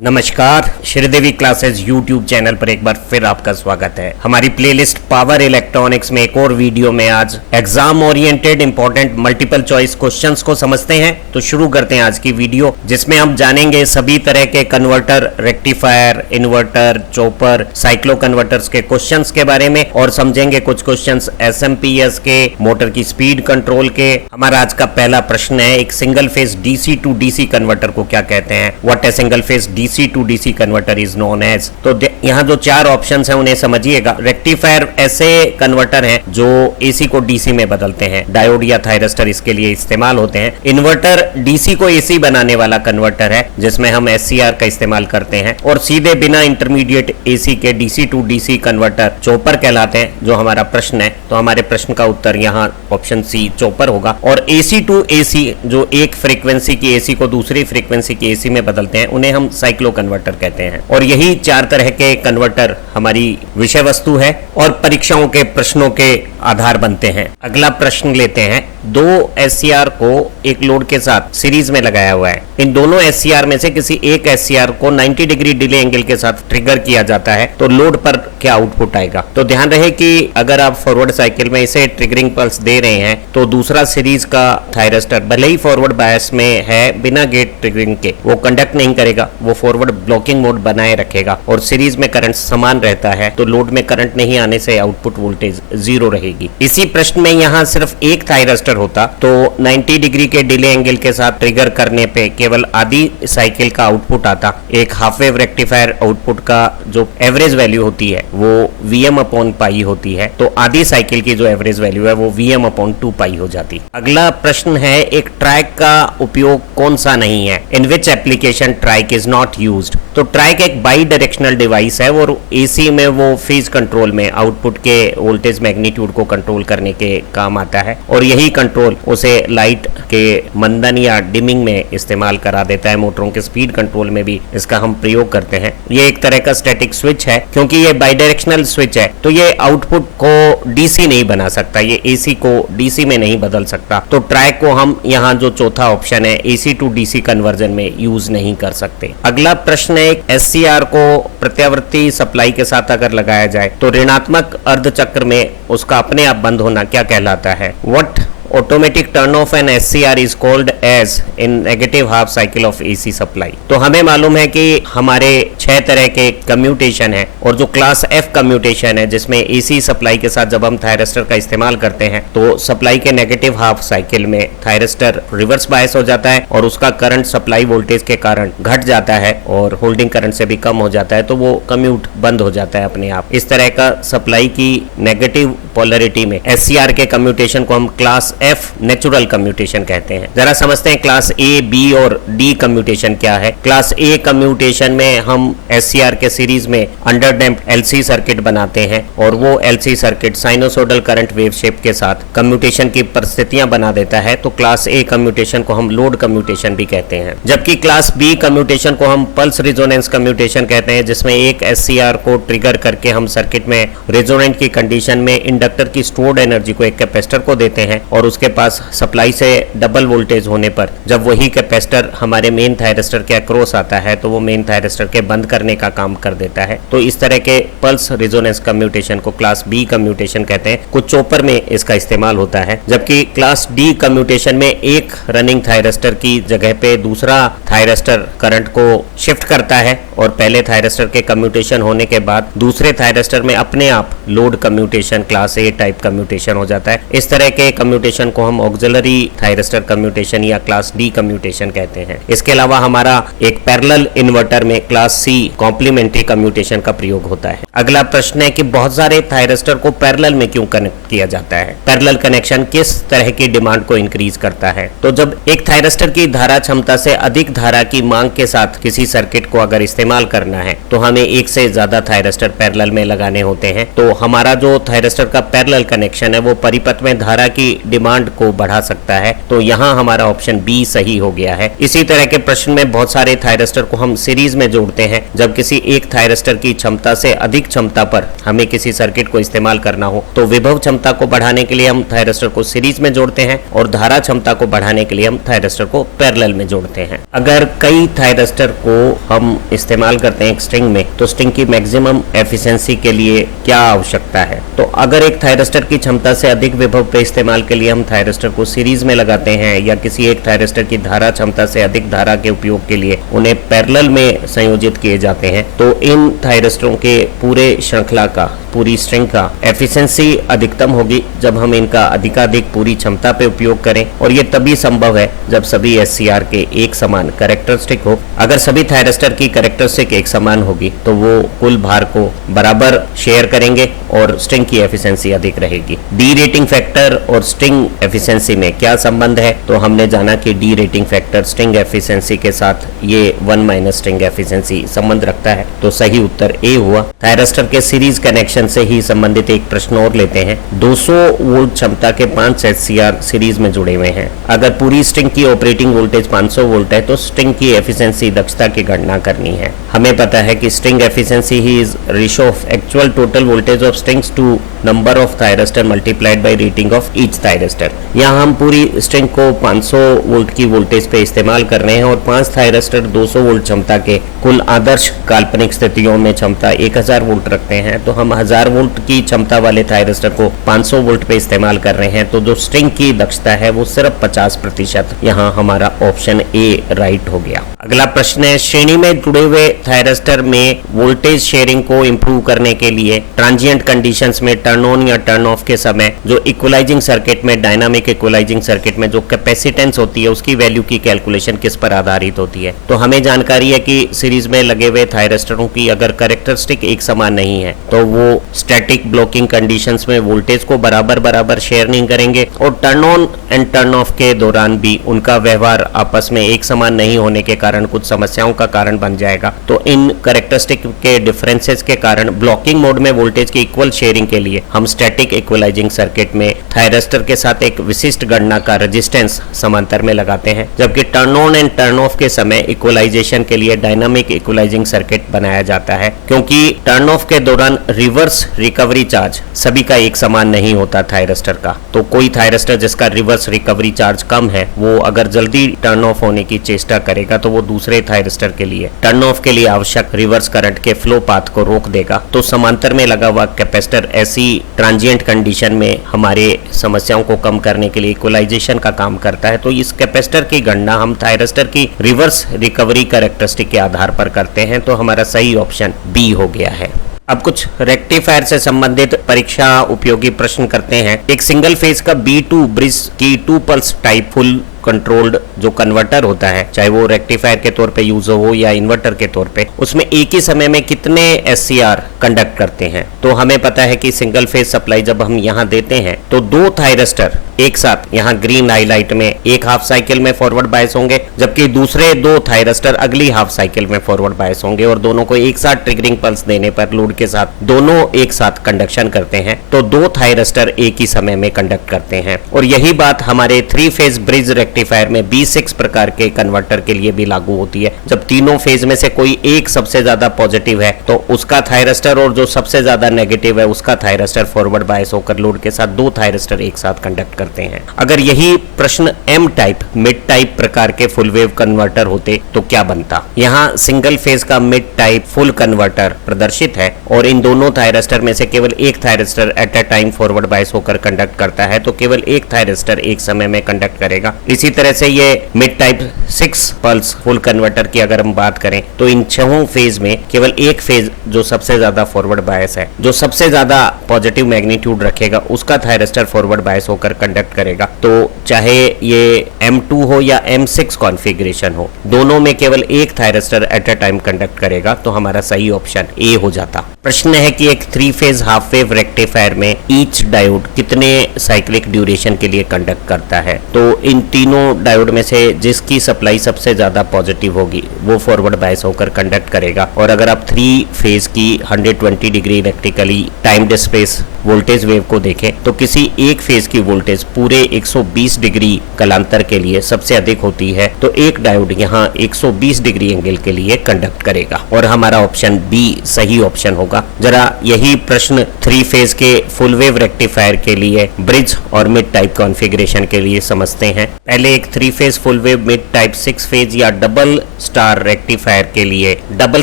नमस्कार, Sridevi classes YouTube channel पर एक बार फिर आपका स्वागत है। हमारी प्लेलिस्ट पावर इलेक्ट्रॉनिक्स में एक और वीडियो में आज exam oriented important multiple choice questions को समझते हैं। तो शुरू करते हैं आज की वीडियो, जिसमें हम जानेंगे सभी तरह के converter, rectifier, inverter, chopper, cycloconverters के क्वेश्चंस के बारे में और समझेंगे कुछ क्वेश्चंस एसएमपीएस के, मोटर की स्पीड कंट्रोल के। हमारा आज का पहला प्रश्न है, एक single phase DC to DC converter को क्या कहते हैं? What a single phase DC to DC converter is known as. तो यहाँ जो चार ऑप्शंस हैं उन्हें समझिएगा। रेक्टिफायर ऐसे कन्वर्टर हैं जो एसी को डीसी में बदलते हैं, डायोड या थायरिस्टर इसके लिए इस्तेमाल होते हैं। इन्वर्टर डीसी को एसी बनाने वाला कन्वर्टर है जिसमें हम एससीआर का इस्तेमाल करते हैं। और सीधे बिना इंटरमीडिएट एसी के DC to DC converter chopper कहलाते हैं, जो हमारा प्रश्न है। तो हमारे प्रश्न का उत्तर यहाँ ऑप्शन सी चॉपर होगा। और एसी टू एसी, जो एक फ्रीक्वेंसी की एसी को दूसरी फ्रीक्वेंसी की एसी में बदलते हैं, उन्हें हम साइक्लो कन्वर्टर कहते हैं। और यही चार तरह के कन्वर्टर हमारी विषय वस्तु है और परीक्षाओं के प्रश्नों के आधार बनते हैं। अगला प्रश्न लेते हैं। दो एससीआर को एक लोड के साथ सीरीज में लगाया हुआ है। इन दोनों एससीआर में से किसी एक एससीआर को 90 डिग्री डिले एंगल के साथ ट्रिगर किया जाता है, तो लोड पर क्या आउटपुट आएगा? तो ध्यान रहे कि अगर आप फॉरवर्ड साइकिल में इसे ट्रिगरिंग पल्स दे रहे हैं तो दूसरा सीरीज का थायरिस्टर भले ही फॉरवर्ड बायस में है, बिना गेट ट्रिगरिंग के वो कंडक्ट नहीं करेगा, वो फॉरवर्ड ब्लॉकिंग मोड बनाए रखेगा। और सीरीज में करंट समान रहता है, तो लोड में करंट नहीं आने से आउटपुट वोल्टेज 0 रहेगी। इसी प्रश्न में यहाँ सिर्फ एक थायरिस्टर होता तो 90 डिग्री के डिले एंगल के साथ ट्रिगर करने पे केवल आधी साइकिल का आउटपुट आता। एक हाफ वेव रेक्टिफायर आउटपुट का जो एवरेज वैल्यू होती है वो Vm/पाई होती है, तो आधी साइकिल की जो एवरेज वैल्यू है वो Vm/2 पाई हो जाती। अगला प्रश्न है, एक ट्रैक का उपयोग कौन सा नहीं है? In which application triac is not used? तो ट्रैक एक बाई डायरेक्शनल डिवाइस है और एसी में वो फेज कंट्रोल में आउटपुट के वोल्टेज मैग्नीट्यूड को कंट्रोल करने के काम आता है। और यही कंट्रोल उसे लाइट के मंदन या डिमिंग में इस्तेमाल करा देता है। मोटरों के स्पीड कंट्रोल में भी इसका हम प्रयोग करते हैं। ये एक तरह का स्टैटिक स्विच है। क्योंकि ये बाई डायरेक्शनल स्विच है तो ये आउटपुट को डीसी नहीं बना सकता, ये एसी को डीसी में नहीं बदल सकता। तो ट्रैक को हम यहाँ जो चौथा ऑप्शन है एसी टू डीसी कन्वर्जन में यूज नहीं कर सकते। अगला प्रश्न है, एससीआर को प्रत्यावर्ती सप्लाई के साथ अगर लगाया जाए तो ऋणात्मक अर्धचक्र में उसका अपने आप बंद होना क्या कहलाता है? What automatic turn off an SCR is called as in negative half cycle of AC supply. तो हमें मालूम है कि हमारे 6 तरह के कम्यूटेशन है और जो क्लास एफ कम्यूटेशन है जिसमें एसी सप्लाई के साथ जब हम थायरिस्टर का इस्तेमाल करते हैं तो सप्लाई के नेगेटिव हाफ साइकिल में थायरिस्टर रिवर्स बायस हो जाता है और उसका करंट सप्लाई वोल्टेज के कारण घट जाता है और होल्डिंग करंट से भी कम हो जाता है, तो वो कम्यूट बंद हो जाता है अपने आप। इस तरह का सप्लाई की नेगेटिव पोलैरिटी में एससीआर के कम्यूटेशन को हम क्लास एफ नेचुरल कम्यूटेशन कहते हैं। जरा समझते हैं क्लास ए, बी और डी कम्यूटेशन क्या है। क्लास ए कम्यूटेशन में हम एससीआर के सीरीज में अंडर डैम्प्ड एलसी सर्किट बनाते हैं और वो LC circuit sinusoidal current wave shape के साथ कम्यूटेशन की परिस्थितियां बना देता है। तो क्लास ए कम्यूटेशन को हम लोड कम्यूटेशन भी कहते हैं। जबकि क्लास बी कम्यूटेशन को हम पल्स रिजोनेंस कम्यूटेशन कहते हैं, जिसमें एक एससीआर को ट्रिगर करके हम सर्किट में रिजोनेंट की कंडीशन में इंडक्टर की स्टोर्ड एनर्जी को एक कैपेसिटर को देते हैं और उसके पास सप्लाई से डबल वोल्टेज होने पर जब वही कैपेसिटर हमारे मेन थायरिस्टर के अक्रॉस आता है तो वो मेन थायरिस्टर के बंद करने का काम कर देता है। तो इस तरह के पल्स रिजोनेंस कम्यूटेशन को क्लास बी कम्यूटेशन कहते हैं। कुछ चॉपर में इसका इस्तेमाल होता है। जबकि क्लास डी कम्यूटेशन में एक रनिंग थायरिस्टर की जगह पे दूसरा थायरिस्टर करंट को शिफ्ट करता है और पहले थायरिस्टर के कम्यूटेशन होने के बाद दूसरे थायरिस्टर में अपने आप लोड कम्यूटेशन क्लास ए टाइप कम्यूटेशन हो जाता है। इस तरह के कम्यूटेशन को हम ऑक्सिलरी थायरिस्टर कम्यूटेशन या क्लास डी कम्यूटेशन कहते हैं। इसके अलावा हमारा एक पैरेलल इन्वर्टर में क्लास सी कॉम्प्लीमेंट्री कम्यूटेशन का प्रयोग होता है। अगला प्रश्न है कि बहुत सारे थायरिस्टर को पैरेलल में क्यों कनेक्ट किया जाता है? पैरेलल कनेक्शन किस तरह की डिमांड को इंक्रीज करता है? तो जब एक थायरिस्टर की धारा क्षमता से अधिक धारा की मांग के साथ किसी सर्किट को अगर इस्तेमाल करना है तो हमें एक से ज्यादा थायरिस्टर पैरेलल में लगाने होते हैं। तो हमारा जो थायरिस्टर का पैरेलल कनेक्शन है वो परिपथ में धारा की डिमांड डिमांड को बढ़ा सकता है। तो यहाँ हमारा ऑप्शन बी सही हो गया है। इसी तरह के प्रश्न में बहुत सारे थायरिस्टर को हम सीरीज में जोड़ते हैं। जब किसी एक थायरिस्टर की क्षमता से अधिक क्षमता पर हमें किसी सर्किट को इस्तेमाल करना हो तो विभव क्षमता को बढ़ाने के लिए हम थायरिस्टर को सीरीज में जोड़ते हैं और धारा क्षमता को बढ़ाने के लिए हम थायरिस्टर को पैरेलल में जोड़ते हैं। अगर कई थायरिस्टर को हम इस्तेमाल करते हैं एक स्ट्रिंग में तो स्ट्रिंग की मैक्सिमम एफिशिएंसी के लिए क्या आवश्यकता है? तो अगर एक थायरिस्टर की क्षमता से अधिक विभव पे इस्तेमाल के लिए हम थायरिस्टर को सीरीज में लगाते हैं या किसी एक थायरिस्टर की धारा क्षमता से अधिक धारा के उपयोग के लिए उन्हें पैरेलल में संयोजित किए जाते हैं तो इन थायरिस्टरों के पूरे श्रृंखला का, पूरी स्ट्रिंग का एफिशिएंसी अधिकतम होगी जब हम इनका अधिकाधिक पूरी क्षमता पे उपयोग करें। और ये तभी संभव है जब सभी SCR के एक समान कैरेक्टरिस्टिक हो। अगर सभी थायरिस्टर की कैरेक्टरिस्टिक एक समान होगी तो वो कुल भार को बराबर शेयर करेंगे और स्ट्रिंग की एफिशिएंसी अधिक रहेगी। डी रेटिंग फैक्टर और स्ट्रिंग एफिशिएंसी में क्या संबंध है? तो हमने जाना कि D rating factor string efficiency के साथ ये 1 - स्ट्रिंग एफिशिएंसी संबंध रखता है। तो सही उत्तर ए हुआ। थायरिस्टर के सीरीज कनेक्शन से ही संबंधित एक प्रश्न और लेते हैं। 200 वोल्ट क्षमता के 5 SCR सीरीज में जुड़े हुए हैं। अगर पूरी स्ट्रिंग की ऑपरेटिंग वोल्टेज 500 वोल्ट है तो स्ट्रिंग की एफिशिएंसी दक्षता की गणना करनी है। हमें पता है कि स्ट्रिंग एफिशिएंसी ही is ratio of actual total voltage of strings to number of thyristor multiplied by rating of each thyristor. यहाँ हम पूरी स्ट्रिंग को 500 वोल्ट की वोल्टेज पे इस्तेमाल कर रहे हैं और 5 थायरिस्टर 200 वोल्ट क्षमता के कुल आदर्श काल्पनिक स्थितियों में क्षमता 1000 वोल्ट रखते हैं। तो हम 1000 वोल्ट की क्षमता वाले थायरिस्टर को 500 वोल्ट पे इस्तेमाल कर रहे हैं तो जो स्ट्रिंग की दक्षता है वो सिर्फ 50%। यहाँ हमारा ऑप्शन ए राइट हो गया। अगला प्रश्न है, श्रेणी में जुड़े हुए थायरिस्टर में वोल्टेज शेयरिंग को इंप्रूव करने के लिए ट्रांजिएंट कंडीशंस में टर्न ऑन या टर्न ऑफ के समय जो इक्वलाइजिंग सर्किट में, डायनामिक इक्वलाइजिंग सर्किट में जो कैपेसिटेंस होती है उसकी वैल्यू की कैलकुलेशन किस पर आधारित होती है? तो हमें जानकारी है कि सीरीज में लगे हुए थायरिस्टरों की अगर कैरेक्टरिस्टिक एक समान नहीं है तो वो स्टैटिक ब्लॉकिंग कंडीशंस में वोल्टेज को बराबर शेयर नहीं करेंगे और turn on and turn off के दौरान भी उनका व्यवहार आपस में एक समान नहीं होने के कारण कुछ समस्याओं का कारण बन जाएगा। तो इन कैरेक्टरिस्टिक के डिफरेंसेस के कारण ब्लॉकिंग मोड में वोल्टेज की इक्वल शेयरिंग के लिए हम स्टैटिक इक्वलाइजिंग सर्किट में थायरिस्टर के साथ एक विशिष्ट गणना का रेजिस्टेंस समांतर में लगाते हैं, जबकि turn on and turn off के समय इक्वलाइजेशन के लिए डायनामिक इक्वलाइजिंग सर्किट बनाया जाता है। क्योंकि टर्न ऑफ के दौरान रिवर्स रिकवरी चार्ज सभी का एक समान नहीं होता थायरिस्टर का। तो कोई थायरिस्टर जिसका रिवर्स रिकवरी चार्ज कम है वो अगर जल्दी टर्न ऑफ होने की चेष्टा करेगा तो वो दूसरे थायरिस्टर के लिए टर्न ऑफ के लिए आवश्यक रिवर्स करंट के फ्लो पाथ को रोक देगा। तो समांतर में लगा हुआ कैपेसिटर ऐसी ट्रांजिएंट कंडीशन में हमारे समस्याओं को कम करने के लिए इक्वलाइजेशन का काम करता है। तो इस कैपेसिटर की गणना हम थायरिस्टर की रिवर्स रिकवरी कैरेक्टरिस्टिक के आधार पर करते हैं। तो हमारा सही ऑप्शन बी हो गया है। अब कुछ रेक्टिफायर से संबंधित परीक्षा उपयोगी प्रश्न करते हैं। एक सिंगल फेज का B2 ब्रिज की 2 पल्स टाइप फुल कंट्रोल्ड जो कन्वर्टर होता है, चाहे वो रेक्टिफायर के तौर पे यूज हो या इन्वर्टर के तौर पे, उसमें एक ही समय में कितने SCR कंडक्ट करते हैं? तो हमें पता है कि सिंगल फेज सप्लाई जब हम यहाँ देते हैं तो 2 थायरिस्टर एक साथ यहाँ ग्रीन हाईलाइट में एक हाफ साइकिल में फॉरवर्ड बायस होंगे, जबकि दूसरे 2 थायरिस्टर अगली हाफ साइकिल में फॉरवर्ड बायस होंगे और दोनों को एक साथ ट्रिगरिंग पल्स देने पर लोड के साथ दोनों एक साथ कंडक्शन करते हैं। तो 2 थायरिस्टर एक ही समय में कंडक्ट करते हैं और यही बात हमारे 3 फेज ब्रिज रेक्टिफायर में B6 प्रकार के कन्वर्टर के लिए भी लागू होती है। जब तीनों फेज में से कोई एक सबसे ज्यादा पॉजिटिव है तो उसका थायरिस्टर और जो सबसे ज्यादा नेगेटिव है उसका थायरिस्टर फॉरवर्ड बायस होकर लोड के साथ 2 थायरिस्टर एक साथ कंडक्ट करते हैं। अगर यही प्रश्न M टाइप, मिड टाइप प्रकार के फुल वेव कन्वर्टर होते तो क्या बनता? यहाँ सिंगल फेज का मिड टाइप फुल कन्वर्टर प्रदर्शित है और इन दोनों थायरिस्टर में से केवल एक thyristor at a time forward bias होकर कंडक्ट करता है, तो केवल एक थायरिस्टर एक समय में कंडक्ट करेगा। इसी तरह से ये mid type 6 pulse full converter की अगर हम बात करें तो इन 6 फेज में केवल एक फेज जो सबसे ज्यादा फॉरवर्ड बायस है, जो सबसे ज्यादा पॉजिटिव मैग्नीट्यूड रखेगा, उसका थायरिस्टर फॉरवर्ड बायस होकर कंडक्ट करेगा। तो चाहे ये M2 हो या M6 कॉन्फ़िगरेशन हो, दोनों में केवल एक thyristor at a time conduct करेगा। तो हमारा सही ऑप्शन ए हो जाता। प्रश्न है कि एक 3 फेज हाफ वेव रेक्टिफायर में ईच डायोड कितने साइक्लिक ड्यूरेशन के लिए कंडक्ट करता है? तो इन तीनों तीनों डायोड में से जिसकी सप्लाई सबसे ज्यादा पॉजिटिव होगी वो फॉरवर्ड बायस होकर कंडक्ट करेगा। और अगर आप 3 फेज की 120 degree electrically time displace voltage wave को देखें तो किसी एक फेज की वोल्टेज पूरे 120 डिग्री कालांतर के लिए सबसे अधिक होती है, तो एक डायोड यहाँ 120 डिग्री एंगल के लिए कंडक्ट करेगा और हमारा ऑप्शन बी सही ऑप्शन होगा। जरा यही प्रश्न 3 फेज के फुल वेव रेक्टिफायर के लिए ब्रिज और मिड टाइप कॉन्फ़िगरेशन के लिए समझते हैं। पहले एक 3 phase full wave mid type 6 phase या डबल स्टार रेक्टिफायर के लिए, डबल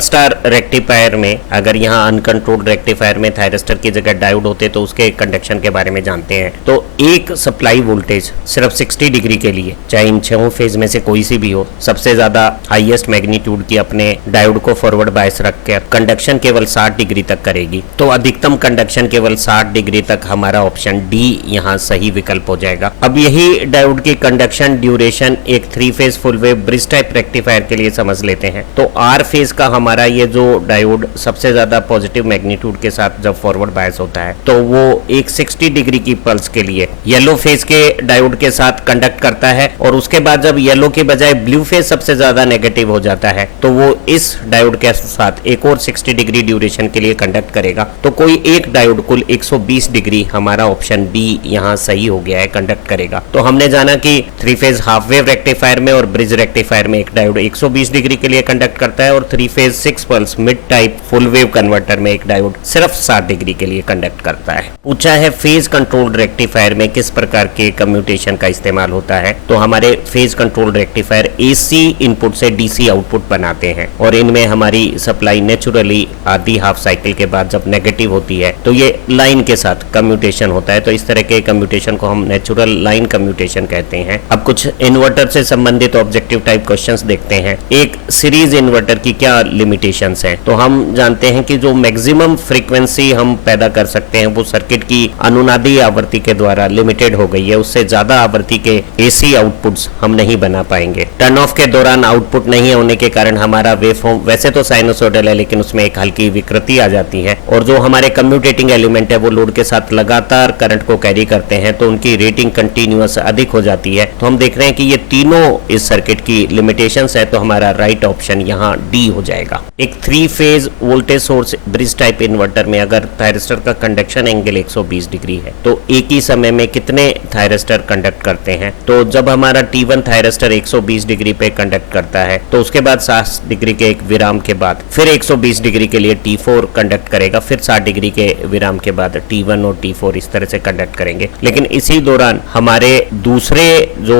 स्टार रेक्टिफायर में अगर यहाँ अनकंट्रोल्ड रेक्टिफायर में थायरिस्टर की जगह डायोड होते तो उसके कंडक्शन के बारे में जानते हैं। तो एक सप्लाई वोल्टेज सिर्फ 60 डिग्री के लिए, चाहे इन 6 फेज में से कोई सी भी हो, सबसे ज्यादा हाईएस्ट मैग्नीट्यूड की अपने डायोड को फॉरवर्ड बायस रख कर कंडक्शन केवल 60 डिग्री तक करेगी। तो अधिकतम कंडक्शन केवल 60 डिग्री तक, हमारा ऑप्शन डी यहाँ सही विकल्प हो जाएगा। अब यही डायोड की कंडक्शन ड्यूरेशन एक 3 phase full wave bridge type rectifier के लिए समझ लेते हैं। तो आर फेज का हमारा ये जो डायोड सबसे ज्यादा पॉजिटिव मैग्नीट्यूड के साथ जब फॉरवर्ड बायस होता है तो वो एक 60 डिग्री की पल्स के लिए येलो फेज के डायोड के साथ कंडक्ट करता है, और उसके बाद जब येलो के बजाय ब्लू फेज सबसे ज्यादा नेगेटिव हो जाता है तो वो इस डायोड के साथ एक और 60 डिग्री ड्यूरेशन के लिए कंडक्ट करेगा। तो कोई एक डायोड कुल 120 डिग्री, हमारा ऑप्शन बी यहाँ सही हो गया है, कंडक्ट करेगा। तो हमने जाना कि 3 फेज हाफ वेव रेक्टिफायर में और ब्रिज रेक्टिफायर में एक डायोड 120 डिग्री के लिए कंडक्ट करता है, और 3 phase 6 pulse mid type full wave converter में एक डायोड सिर्फ 60 डिग्री के लिए कंडक्ट करता है। पूछा है फेज कंट्रोल्ड रेक्टिफायर में किस प्रकार के कम्यूटेशन का इस्तेमाल होता है। तो हमारे phase controlled rectifier AC input से डीसी आउटपुट बनाते हैं, और इनमें हमारी सप्लाई नेचुरली आधी हाफ साइकिल के बाद जब नेगेटिव होती है तो ये लाइन के साथ कम्यूटेशन होता है। तो इस तरह के कम्यूटेशन को हम नेचुरल लाइन कम्यूटेशन कहते हैं। अब कुछ इन्वर्टर से संबंधित ऑब्जेक्टिव टाइप क्वेश्चंस देखते हैं। एक सीरीज इन्वर्टर की क्या लिमिटेशंस हैं। तो हम जानते हैं कि जो मैक्सिमम फ्रीक्वेंसी हम पैदा कर सकते हैं वो सर्किट की अनुनादी आवृत्ति के द्वारा लिमिटेड हो गई है, उससे ज्यादा आवृत्ति के एसी आउटपुट्स हम नहीं बना पाएंगे। टर्न ऑफ के दौरान आउटपुट नहीं होने के कारण हमारा वेवफॉर्म वैसे तो साइनोसॉइडल है लेकिन उसमें एक हल्की विकृति आ जाती है, और जो हमारे कम्यूटेटिंग एलिमेंट है वो लोड के साथ लगातार करंट को कैरी करते हैं तो उनकी रेटिंग कंटिन्यूअस अधिक हो जाती है। तो हम देख रहे हैं कि ये तीनों इस सर्किट की लिमिटेशंस है, तो हमारा राइट ऑप्शन यहाँ डी हो जाएगा। एक 3 phase voltage source bridge type inverter में अगर थायरिस्टर का कंडक्शन एंगल 120 डिग्री है तो एक ही समय में कितने थायरिस्टर कंडक्ट करते हैं। तो जब हमारा T1 थायरिस्टर 120 डिग्री पे कंडक्ट करता है तो उसके बाद 60 डिग्री के एक विराम के बाद फिर 120 डिग्री के लिए T4 कंडक्ट करेगा, फिर 60 डिग्री के विराम के बाद T1 और T4 इस तरह से कंडक्ट करेंगे। लेकिन इसी दौरान हमारे दूसरे जो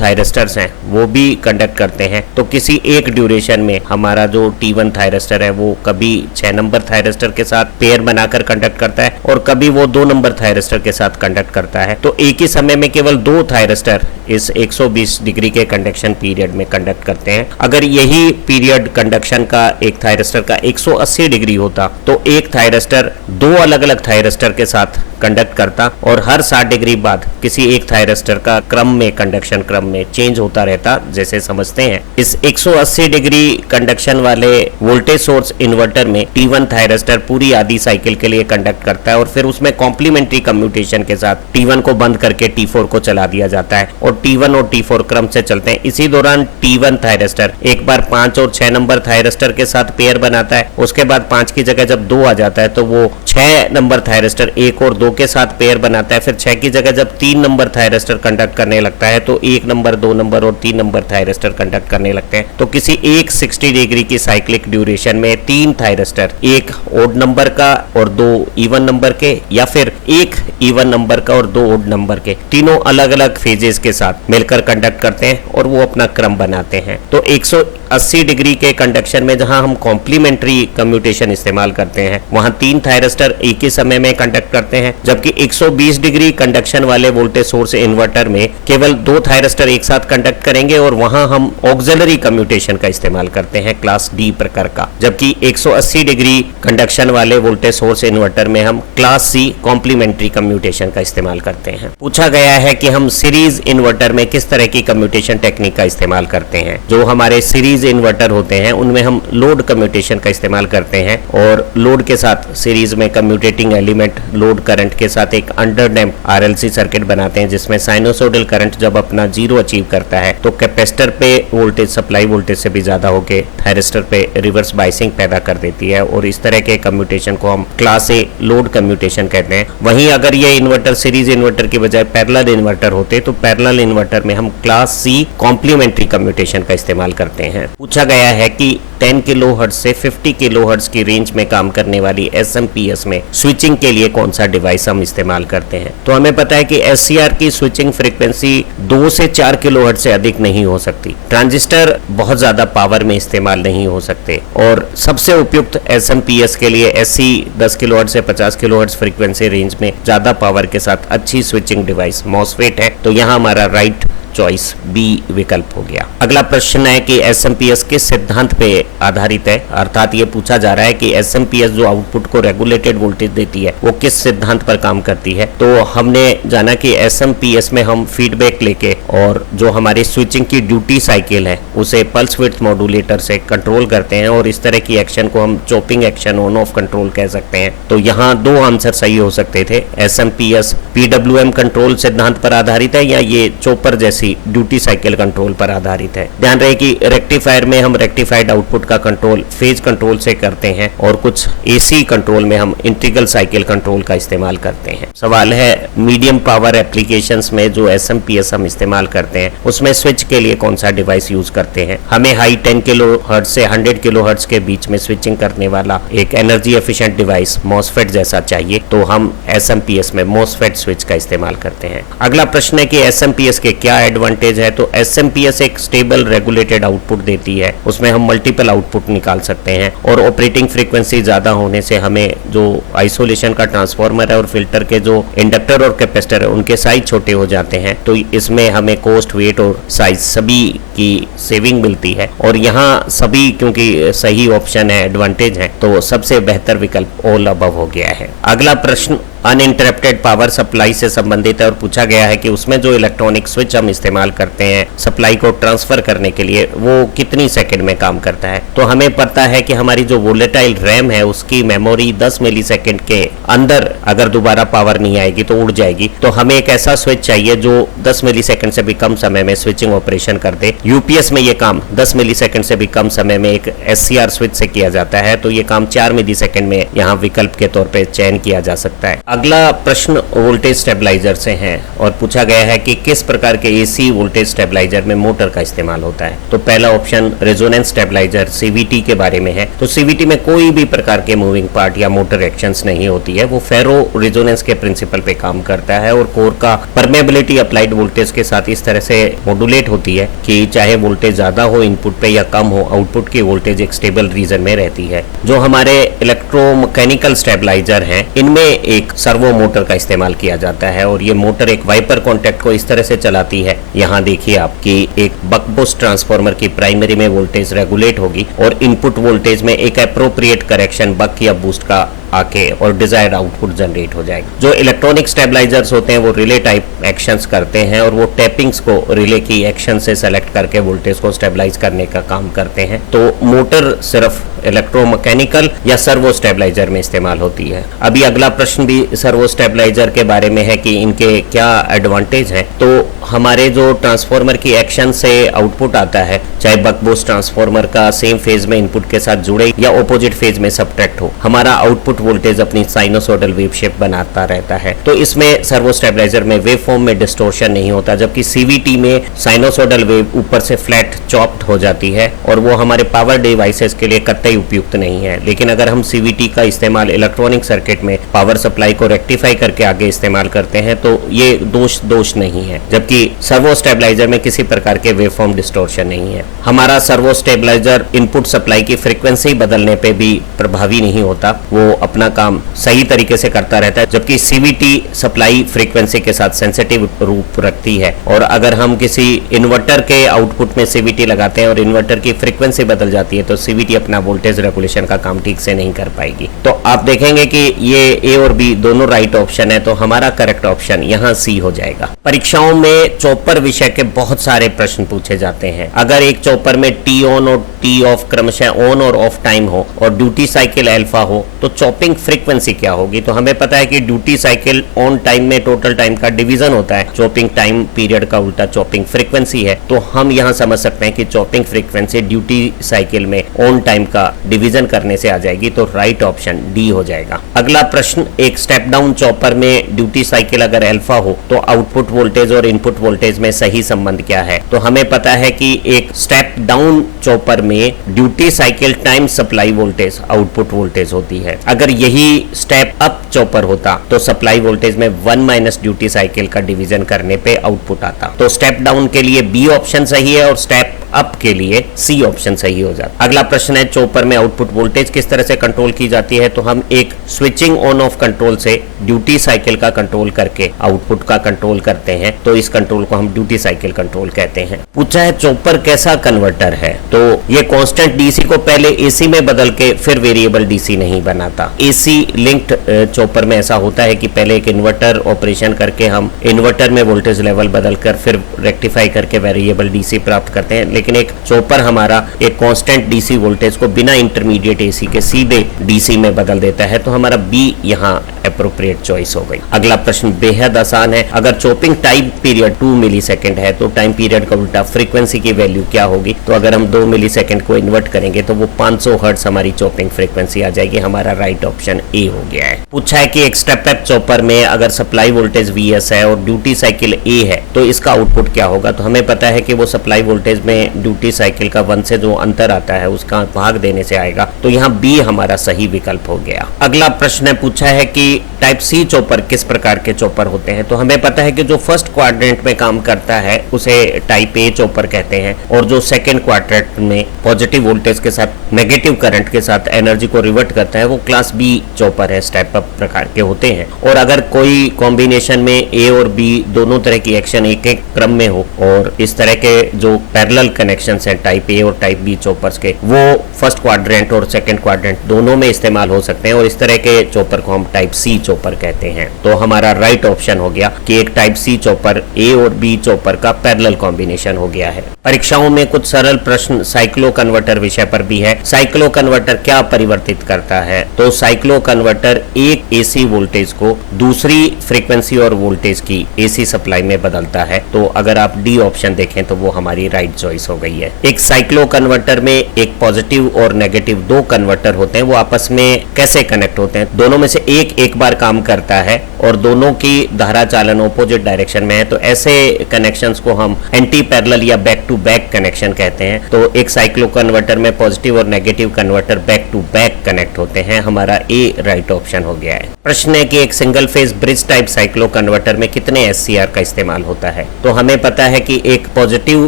थायरिस्टर्स हैं वो भी कंडक्ट करते हैं। तो किसी एक ड्यूरेशन में हमारा जो T1 थायरिस्टर है वो कभी 6 नंबर थायरिस्टर के साथ पेयर बनाकर कंडक्ट करता है और कभी वो 2 नंबर थायरिस्टर के साथ कंडक्ट करता है। तो एक ही समय में केवल 2 थायरिस्टर इस 120 डिग्री के कंडक्शन पीरियड में कंडक्ट करते हैं। अगर यही पीरियड कंडक्शन का एक थायरिस्टर का 180 डिग्री होता तो एक थायरिस्टर 2 अलग अलग थायरिस्टर के साथ कंडक्ट करता और हर 60 डिग्री बाद किसी एक थायरिस्टर का क्रम में कंडक्शन क्रम में चेंज होता रहता, जैसे समझते हैं। इस 180 डिग्री कंडक्शन वाले वोल्टेज सोर्स इन्वर्टर में T1 थायरिस्टर पूरी आधी साइकिल के लिए कंडक्ट करता है और फिर उसमें कॉम्प्लीमेंट्री कम्यूटेशन के साथ T1 को बंद करके T4 को चला दिया जाता है और T1 और T4 क्रम से चलते हैं। इसी दौरान T1 थायरिस्टर एक बार 5 और 6 नंबर थायरिस्टर के साथ पेयर बनाता है, उसके बाद 5 की जगह जब 2 आ जाता है तो वो 6 नंबर थायरिस्टर 1 और 2 के साथ पेयर बनाता है। फिर 6 की जगह जब 3 नंबर थायरिस्टर कंडक्ट करने लगता है तो 1 नंबर 2 नंबर और 3 नंबर थायरिस्टर कंडक्ट करने लगते हैं। तो किसी एक 60 डिग्री की साइक्लिक ड्यूरेशन में 3 थायरिस्टर, एक ओड नंबर का और 2 इवन नंबर के, या फिर एक इवन नंबर का और 2 ओड नंबर के, तीनों अलग अलग फेजेस के साथ मिलकर कंडक्ट करते हैं और वो अपना क्रम बनाते हैं। तो 180 डिग्री के कंडक्शन में जहां हम कॉम्प्लीमेंट्री कम्यूटेशन इस्तेमाल करते हैं वहां 3 थायरिस्टर एक ही समय में कंडक्ट करते हैं, जबकि 120 डिग्री कंडक्शन वाले वोल्टेज सोर्स इन्वर्टर में केवल 2 थायरिस्टर एक साथ कंडक्ट करेंगे और वहां हम ऑक्सिलरी कम्यूटेशन का इस्तेमाल करते हैं क्लास डी प्रकार का। जबकि 180 डिग्री कंडक्शन वाले वोल्टेज सोर्स इन्वर्टर में हम क्लास सी कॉम्प्लीमेंट्री कम्यूटेशन का इस्तेमाल करते हैं। पूछा गया है कि हम सीरीज इन्वर्टर में किस तरह की कम्यूटेशन टेक्निक का इस्तेमाल करते हैं। जो हमारे सीरीज सीरीज इन्वर्टर होते हैं उनमें हम लोड कम्यूटेशन का इस्तेमाल करते हैं और लोड के साथ सीरीज में कम्यूटेटिंग एलिमेंट लोड करंट के साथ एक अंडरडैम्प्ड आरएलसी सर्किट बनाते हैं, जिसमें साइनोसोडल करंट जब अपना जीरो अचीव करता है तो कैपेसिटर पे वोल्टेज सप्लाई वोल्टेज से भी ज्यादा होकर थायरिस्टर पे रिवर्स बाइसिंग पैदा कर देती है और इस तरह के कम्यूटेशन को हम क्लास ए लोड कम्यूटेशन कहते हैं। वहीं अगर ये इन्वर्टर सीरीज इन्वर्टर की बजाय पैरेलल इन्वर्टर होते तो पैरेलल इन्वर्टर में हम क्लास सी कॉम्प्लीमेंट्री कम्यूटेशन का इस्तेमाल करते हैं। पूछा गया है कि 10 किलोहर्ट्ज से 50 किलोहर्ट्ज की रेंज में काम करने वाली एसएमपीएस में स्विचिंग के लिए कौन सा डिवाइस हम इस्तेमाल करते हैं। तो हमें पता है कि एससीआर की स्विचिंग फ्रीक्वेंसी 2 से 4 किलोहर्ट्ज से अधिक नहीं हो सकती। ट्रांजिस्टर बहुत ज्यादा पावर में इस्तेमाल नहीं हो सकते और सबसे उपयुक्त एसएमपीएस के लिए एससी 10 किलोहर्ट्ज से 50 किलोहर्ट्ज फ्रीक्वेंसी रेंज में ज्यादा पावर के साथ अच्छी स्विचिंग डिवाइस मॉसफेट है। तो यहाँ हमारा राइट चॉइस बी विकल्प हो गया। अगला प्रश्न है कि एसएमपीएस किस सिद्धांत पे आधारित है, अर्थात ये पूछा जा रहा है कि एसएमपीएस जो आउटपुट को रेगुलेटेड वोल्टेज देती है वो किस सिद्धांत पर काम करती है। तो हमने जाना कि एसएमपीएस में हम फीडबैक लेके और जो हमारी स्विचिंग की ड्यूटी साइकिल है उसे पल्स विड्थ मॉड्यूलेटर से कंट्रोल करते हैं और इस तरह की एक्शन को हम chopping action on off control कह सकते हैं। तो यहाँ दो आंसर सही हो सकते थे। एसएमपीएस पीडब्ल्यूएम कंट्रोल सिद्धांत पर आधारित है या ये चॉपर जैसी ड्यूटी साइकिल कंट्रोल पर आधारित है। ध्यान रहे कि रेक्टिफायर में हम रेक्टिफाइड आउटपुट का कंट्रोल फेज कंट्रोल से करते हैं और कुछ एसी कंट्रोल में हम इंटीग्रल साइकिल कंट्रोल का इस्तेमाल करते हैं। सवाल है मीडियम पावर एप्लीकेशंस में जो एसएमपीएस हम इस्तेमाल करते हैं उसमें स्विच के लिए कौन सा डिवाइस यूज करते हैं। हमें हाई 10 किलोहर्ट्ज से 100 किलोहर्ट्ज के बीच में स्विचिंग करने वाला एक एनर्जी एफिशिएंट डिवाइस मॉसफेट जैसा चाहिए तो हम एसएमपीएस में मॉसफेट स्विच का इस्तेमाल करते हैं। अगला प्रश्न है कि एसएमपीएस के क्या एडवांटेज है। तो एसएमपीएस एक स्टेबल रेगुलेटेड आउटपुट देती है, उसमें हम मल्टीपल आउटपुट निकाल सकते हैं और ऑपरेटिंग फ्रीक्वेंसी ज्यादा होने से हमें जो आइसोलेशन का ट्रांसफार्मर है और फिल्टर के जो इंडक्टर और कैपेसिटर है उनके साइज छोटे हो जाते हैं। तो इसमें हमें कॉस्ट वेट और साइज सभी की सेविंग मिलती है और यहाँ सभी क्योंकि सही ऑप्शन है एडवांटेज है तो सबसे बेहतर विकल्प ऑल अबव हो गया है। अगला प्रश्न अनइंटरप्टेड पावर सप्लाई से संबंधित है और पूछा गया है कि उसमें जो इलेक्ट्रॉनिक स्विच हम इस्तेमाल करते हैं सप्लाई को ट्रांसफर करने के लिए वो कितनी सेकंड में काम करता है। तो हमें पता है कि हमारी जो वोलेटाइल रैम है उसकी मेमोरी 10 मिलीसेकंड के अंदर अगर दोबारा पावर नहीं आएगी तो उड़ जाएगी। तो हमें एक ऐसा स्विच चाहिए जो 10 मिलीसेकंड से भी कम समय में स्विचिंग ऑपरेशन कर दे। यूपीएस में ये काम 10 मिलीसेकंड से भी कम समय में एक एससीआर स्विच से किया जाता है तो ये काम 4 मिलीसेकंड में यहाँ विकल्प के तौर पर चयन किया जा सकता है। अगला प्रश्न वोल्टेज स्टेबलाइजर से है और पूछा गया है कि किस प्रकार के एसी वोल्टेज स्टेबलाइजर में मोटर का इस्तेमाल होता है। तो पहला ऑप्शन रेजोनेंस स्टेबलाइजर सीवीटी के बारे में है। तो सीवीटी में कोई भी प्रकार के मूविंग पार्ट या मोटर एक्शंस नहीं होती है, वो फेरो रेजोनेंस के प्रिंसिपल पे काम करता है और कोर का परमेबिलिटी अप्लाइड वोल्टेज के साथ इस तरह से मॉड्यूलेट होती है कि चाहे वोल्टेज ज्यादा हो इनपुट पे या कम हो आउटपुट की वोल्टेज एक स्टेबल रीजन में रहती है। जो हमारे इलेक्ट्रोमैकेनिकल स्टेबलाइजर हैं इनमें एक सर्वो मोटर का इस्तेमाल किया जाता है और ये मोटर एक वाइपर कॉन्टैक्ट को इस तरह से चलाती है। यहाँ देखिए आपकी एक बक बूस्ट ट्रांसफार्मर की प्राइमरी में वोल्टेज रेगुलेट होगी और इनपुट वोल्टेज में एक अप्रोप्रिएट करेक्शन बक या बूस्ट का आके और डिजायर्ड आउटपुट जनरेट हो जाएगा। जो इलेक्ट्रॉनिक स्टेबलाइजर्स होते हैं वो रिले टाइप एक्शंस करते हैं और वो टैपिंग्स को रिले की एक्शन से सेलेक्ट करके वोल्टेज को स्टेबलाइज करने का काम करते हैं। तो मोटर सिर्फ इलेक्ट्रोमैकेनिकल या सर्वो स्टेबलाइजर में इस्तेमाल होती है। अभी अगला प्रश्न भी सर्वो स्टेबलाइजर के बारे में है कि इनके क्या एडवांटेज हैं। तो हमारे जो ट्रांसफार्मर की एक्शन से आउटपुट आता है चाहे बक बूस्ट ट्रांसफार्मर का सेम फेज में इनपुट के साथ जुड़े या ऑपोजिट फेज में सब्ट्रैक्ट हो, हमारा आउटपुट वोल्टेज अपनी साइनोसोडल वेव शेप बनाता रहता है। तो इसमें सर्वो स्टेबलाइजर में वेव फॉर्म में डिस्टोर्शन नहीं होता, जबकि सीवीटी में साइनोसोडल वेव ऊपर से फ्लैट चॉप्ड हो जाती है और वो हमारे पावर डिवाइसेस के लिए कतई उपयुक्त नहीं है। लेकिन अगर हम सीवीटी का इस्तेमाल इलेक्ट्रॉनिक सर्किट में पावर सप्लाई को रेक्टिफाई करके आगे इस्तेमाल करते हैं तो ये दोष नहीं है, जबकि सर्वो स्टेबलाइजर में किसी प्रकार के वेव फॉर्म डिस्टोर्शन नहीं है। हमारा सर्वो स्टेबलाइजर इनपुट सप्लाई की फ्रीक्वेंसी बदलने पे भी प्रभावी नहीं होता, वो अपना काम सही तरीके से करता रहता है, जबकि सीवीटी सप्लाई फ्रीक्वेंसी के साथ सेंसिटिव रूप रखती है। और अगर हम किसी इन्वर्टर के आउटपुट में सीवीटी लगाते हैं और इन्वर्टर की फ्रीक्वेंसी बदल जाती है तो सीवीटी अपना वोल्टेज रेगुलेशन का काम ठीक से नहीं कर पाएगी। तो आप देखेंगे कि ये ए और बी दोनों राइट ऑप्शन है, तो हमारा करेक्ट ऑप्शन यहाँ सी हो जाएगा। परीक्षाओं में चॉपर विषय के बहुत सारे प्रश्न पूछे जाते हैं। अगर एक चॉपर में टी ऑन और टी ऑफ क्रमशः ऑन और ऑफ टाइम हो और ड्यूटी साइकिल अल्फा हो तो चॉपिंग फ्रीक्वेंसी क्या होगी? तो हमें पता है कि ड्यूटी साइकिल ऑन टाइम में टोटल टाइम का डिवीजन होता है, चॉपिंग टाइम पीरियड का उल्टा चॉपिंग फ्रीक्वेंसी है। तो हम यहाँ समझ सकते हैं कि चॉपिंग फ्रीक्वेंसी ड्यूटी साइकिल में ऑन टाइम का डिवीजन करने से आ जाएगी, तो राइट ऑप्शन डी हो जाएगा। अगला प्रश्न, एक स्टेप डाउन चॉपर में ड्यूटी साइकिल अगर अल्फा हो तो आउटपुट वोल्टेज और इनपुट वोल्टेज में सही संबंध क्या है? तो हमें पता है कि एक स्टेप डाउन चॉपर में duty cycle time supply voltage output voltage होती है। अगर यही स्टेप अप चॉपर होता तो सप्लाई वोल्टेज में 1 माइनस ड्यूटी साइकिल का डिवीजन करने पे आउटपुट आता। तो स्टेप डाउन के लिए बी ऑप्शन सही है और स्टेप अप के लिए सी ऑप्शन सही हो जाता है। अगला प्रश्न है, चॉपर में आउटपुट वोल्टेज किस तरह से कंट्रोल की जाती है? तो हम एक स्विचिंग ऑन ऑफ कंट्रोल से ड्यूटी साइकिल का कंट्रोल करके आउटपुट का कंट्रोल करते हैं, तो इस कंट्रोल को हम ड्यूटी साइकिल कंट्रोल कहते हैं। पूछा है चॉपर कैसा कन्वर्टर है? तो ये कांस्टेंट डीसी को पहले एसी में बदल के फिर वेरिएबल डीसी नहीं बनाता। एसी लिंक्ड चॉपर में ऐसा होता है कि पहले एक इन्वर्टर ऑपरेशन करके हम इन्वर्टर में वोल्टेज लेवल बदल कर फिर रेक्टिफाई करके वेरिएबल डीसी प्राप्त करते हैं, लेकिन एक चॉपर हमारा एक कांस्टेंट डीसी वोल्टेज को बिना इंटरमीडिएट एसी के सीधे डीसी में बदल देता है, तो हमारा बी यहाँ एप्रोप्रिएट चॉइस हो गई। अगला प्रश्न बेहद आसान है, अगर चॉपिंग टाइम पीरियड 2 मिलीसेकंड है तो टाइम पीरियड का उल्टा फ्रीक्वेंसी की वैल्यू क्या होगी? तो अगर हम 2 मिलीसेकंड को इन्वर्ट करेंगे तो वो 500 हर्ट्ज हमारी चॉपिंग फ्रीक्वेंसी आ जाएगी। हमारा राइट ऑप्शन ए हो गया है। पूछा है कि एक स्टेप अप चॉपर में अगर सप्लाई वोल्टेज Vs है और ड्यूटी साइकिल ए है तो इसका आउटपुट क्या होगा? तो हमें पता है कि वो सप्लाई वोल्टेज में ड्यूटी साइकिल का 1 से जो अंतर आता है उसका भाग देने से आएगा, तो यहाँ बी हमारा सही विकल्प हो गया। अगला प्रश्न पूछा है कि टाइप सी चॉपर किस प्रकार के चॉपर होते हैं? तो हमें पता है कि जो फर्स्ट क्वाड्रेंट में काम करता है उसे टाइप ए चॉपर कहते हैं, और जो सेकेंड क्वाड्रेंट में पॉजिटिव वोल्टेज के साथ नेगेटिव करंट के साथ एनर्जी को रिवर्ट करता है वो क्लास बी चॉपर है, स्टेप अप प्रकार के होते हैं। और अगर कोई कॉम्बिनेशन में ए और बी दोनों तरह की एक्शन एक एक क्रम में हो और इस तरह के जो पैरेलल कनेक्शन है टाइप ए और टाइप बी चॉपर्स के, वो फर्स्ट क्वाड्रेंट और सेकंड क्वाड्रेंट दोनों में इस्तेमाल हो सकते हैं, और इस तरह के चॉपर को हम टाइप सी चॉपर कहते हैं। तो हमारा राइट ऑप्शन हो गया कि एक टाइप सी चॉपर ए और बी चॉपर का पैरेलल कॉम्बिनेशन हो गया है। परीक्षाओं में कुछ सरल प्रश्न साइक्लो कन्वर्टर विषय पर भी है। साइक्लो कन्वर्टर क्या परिवर्तित करता है? तो साइक्लो कन्वर्टर एक एसी वोल्टेज को दूसरी फ्रीक्वेंसी और वोल्टेज की एसी सप्लाई में बदलता है। तो अगर आप डी ऑप्शन देखें तो वो हमारी राइट चॉइस हो गई है। एक साइक्लो कन्वर्टर में एक पॉजिटिव और नेगेटिव दो कन्वर्टर होते हैं, वो आपस में कैसे कनेक्ट होते हैं? दोनों में से एक बार काम करता है और दोनों की धारा चालन ऑपोजिट डायरेक्शन में है, तो ऐसे कनेक्शंस को हम एंटी पैरेलल या बैक टू बैक कनेक्शन कहते हैं। तो एक साइक्लो कन्वर्टर में पॉजिटिव और negative converter back to back connect होते हैं। हमारा ए राइट ऑप्शन हो गया है। प्रश्न है कि एक single phase bridge type cyclo converter में कितने एससीआर का इस्तेमाल होता है? तो हमें पता है कि एक पॉजिटिव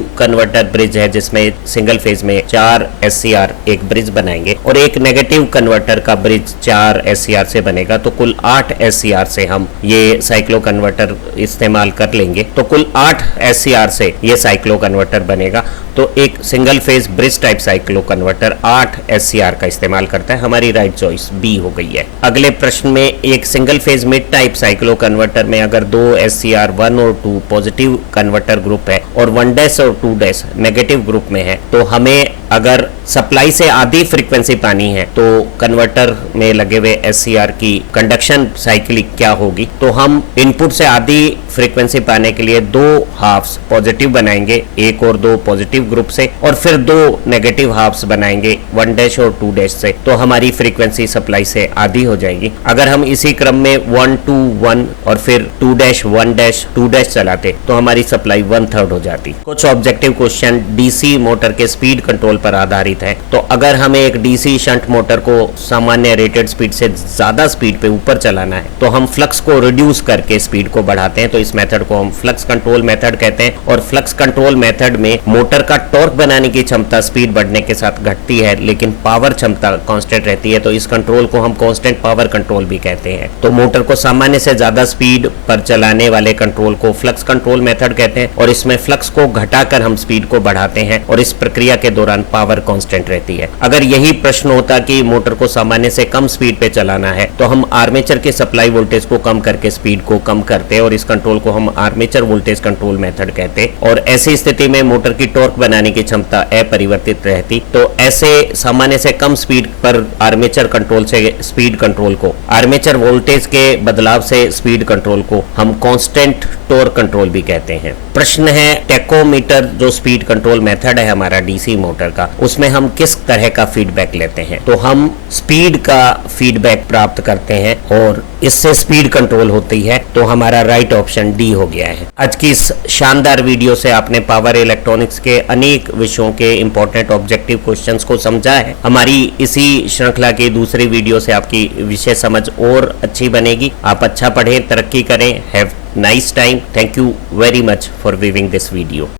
कन्वर्टर ब्रिज है जिसमें सिंगल फेज में 4 एससीआर एक ब्रिज बनाएंगे, और एक नेगेटिव कन्वर्टर का ब्रिज 4 एससीआर से बनेगा, तो कुल 8 एससीआर से हम ये साइक्लो कन्वर्टर इस्तेमाल कर लेंगे। तो कुल 8 एससीआर से ये साइक्लो कन्वर्टर बनेगा। तो एक single phase bridge type cyclo converter 8 SCR का इस्तेमाल करता है। हमारी राइट चॉइस बी हो गई है। अगले प्रश्न में एक single phase mid type cyclo converter में अगर 2 एससीआर 1 और 2 पॉजिटिव कन्वर्टर ग्रुप है और 1' और 2' नेगेटिव ग्रुप में है, तो हमें अगर सप्लाई से आधी फ्रीक्वेंसी पानी है तो कन्वर्टर में लगे हुए एससीआर की कंडक्शन साइकिल क्या होगी? तो हम इनपुट से आधी फ्रीक्वेंसी पाने के लिए 2 हाफ्स पॉजिटिव बनाएंगे, 1 और 2 पॉजिटिव ग्रुप से, और फिर 2 नेगेटिव हाफ्स बनाएंगे 1' और 2' से, तो हमारी फ्रीक्वेंसी सप्लाई से आधी हो जाएगी। अगर हम इसी क्रम में 1 2 1 और फिर 2' 1' 2' चलाते तो हमारी सप्लाई 1/3 हो जाती। कुछ ऑब्जेक्टिव क्वेश्चन डीसी मोटर के स्पीड कंट्रोल पर आधारित है। तो अगर हमें एक डीसी शंट मोटर को सामान्य रेटेड स्पीड से ज्यादा स्पीड पे ऊपर चलाना है तो हम फ्लक्स को रिड्यूस करके स्पीड को बढ़ाते हैं, तो इस मेथड को हम फ्लक्स कंट्रोल मेथड कहते हैं। और फ्लक्स कंट्रोल मेथड में मोटर का टॉर्क बनाने की क्षमता स्पीड बढ़ने के साथ घटती है, लेकिन पावर क्षमता कांस्टेंट रहती है, तो इस कंट्रोल को हम कांस्टेंट पावर कंट्रोल भी कहते हैं। तो मोटर को सामान्य से ज्यादा स्पीड पर चलाने वाले कंट्रोल को फ्लक्स कंट्रोल मेथड कहते हैं, और इसमें फ्लक्स को घटाकर हम स्पीड को बढ़ाते हैं, और इस प्रक्रिया के दौरान पावर कांस्टेंट रहती है। अगर यही प्रश्न होता कि मोटर को सामान्य से कम स्पीड पे चलाना है, तो हम आर्मेचर के सप्लाई वोल्टेज को कम करके स्पीड को कम करते, और इस कंट्रोल को हम आर्मेचर वोल्टेज कंट्रोल मेथड कहते। और ऐसी स्थिति में मोटर की टॉर्क बनाने की क्षमता अपरिवर्तित रहती। तो ऐसे सामान्य से कम स्पीड पर आर्मेचर कंट्रोल से स्पीड कंट्रोल को, आर्मेचर वोल्टेज के बदलाव से स्पीड कंट्रोल को हम कांस्टेंट टॉर्क कंट्रोल भी कहते हैं। प्रश्न है टेकोमीटर जो स्पीड कंट्रोल मेथड है हमारा डीसी मोटर का, उसमें हम किस तरह का फीडबैक लेते हैं? तो हम स्पीड का फीडबैक प्राप्त करते हैं और इससे स्पीड कंट्रोल होती है। तो हमारा राइट ऑप्शन डी हो गया है। आज की इस शानदार वीडियो से आपने पावर इलेक्ट्रॉनिक्स के अनेक विषयों के इंपॉर्टेंट ऑब्जेक्टिव क्वेश्चंस को समझा है। हमारी इसी श्रृंखला की दूसरी वीडियो से आपकी विषय समझ और अच्छी बनेगी। आप अच्छा पढ़ें, तरक्की करें। Have nice time. Thank you very much for viewing this video.